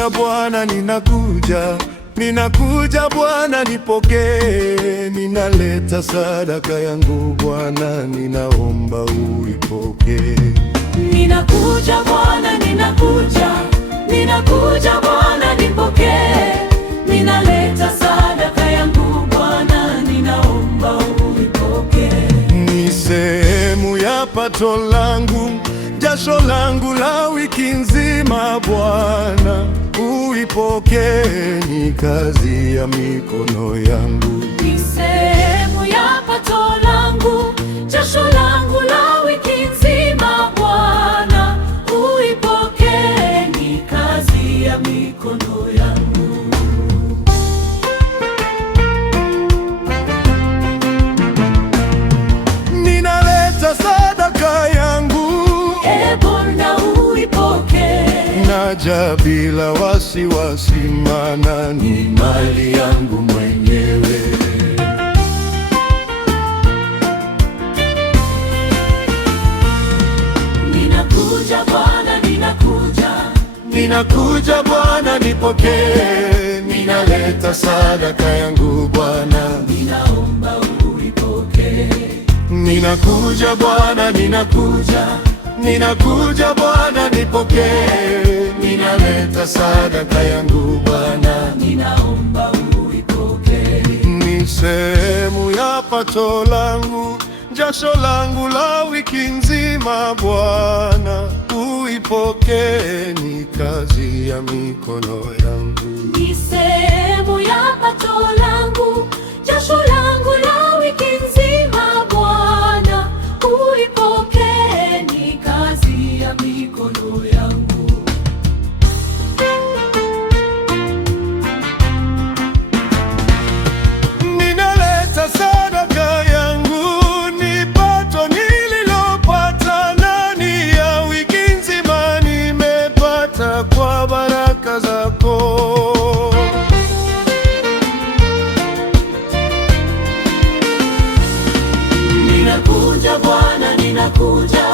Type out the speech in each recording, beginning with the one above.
Ninakuja Bwana, ninakuja, ninakuja Bwana, nipokee. Ninaleta sadaka yangu Bwana, ninaomba uipokee. Ninakuja Bwana, ninakuja, ninakuja Bwana, nipokee. Ninaleta sadaka yangu Bwana, ninaomba uipokee. Ni sehemu ya pato langu, jasho langu la wiki nzima Bwana, uipokee. Ni kazi ya mikono yangu, ni sehemu ya pato langu, jasho langu la wiki nzima Bwana, uipokee. Ni kazi ya mikono yangu. Ninaleta sadaka yangu, Ee Bwana, uipokee. naja bila wasiwasi, maana ni mali yangu mwenyewe. Ninakuja Bwana, ninakuja, Ninakuja Bwana, nipokee. Ninaleta sadaka yangu Bwana, ninaomba uipokee. ninakuja Bwana, ninakuja, ninakuja Bwana, nipokee. Ninaleta sadaka yangu Bwana, Ninaomba uipokee. ni sehemu ya pato langu, jasho langu la wiki nzima Bwana, uipokee. Ni kazi ya mikono yangu, Ni sehemu ya pato langu, jasho langu la wiki nzima Bwana, uipokee. Ni kazi ya mikono yangu. ninaleta sadaka yangu, ni pato nililopata ndani ya wiki nzima, nimepata kwa baraka zako. Ninakuja Bwana, ninakuja,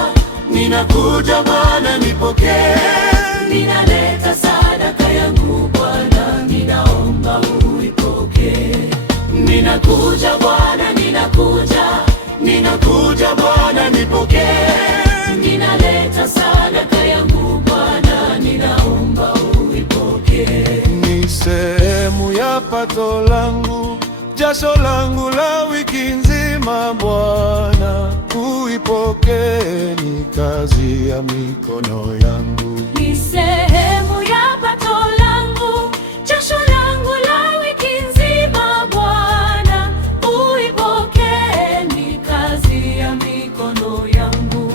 ninakuja Bwana, nipokee. Ninaleta sadaka yangu Bwana, ninaomba uipokee. Ninakuja Bwana, ninakuja, ninakuja Bwana, nipokee. Ninaleta sadaka yangu Bwana, ninaomba uipokee. Ni sehemu ya pato langu, jasho langu la wiki nzima Bwana, uipokee. Ni kazi ya mikono yangu, Ni sehemu ya pato langu, jasho langu la wiki nzima Bwana, uipokee. Ni kazi ya mikono yangu.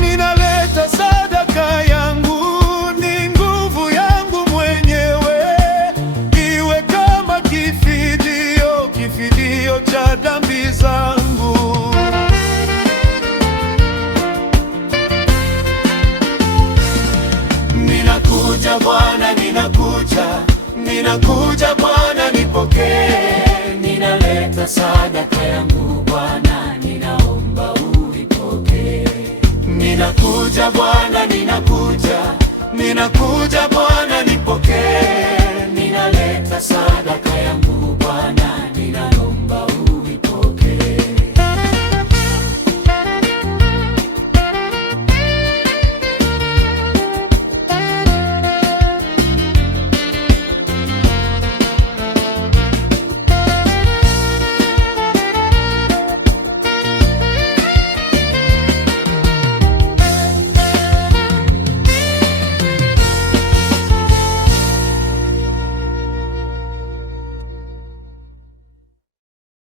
ninaleta sadaka yangu, ni nguvu yangu mwenyewe, iwe kama kifidio, kifidio cha dhambi zangu. Ninakuja Bwana, ninakuja, ninakuja Bwana, nipokee. Ninaleta sadaka yangu Bwana, ninaomba uipokee. Ninakuja Bwana, ninakuja, ninakuja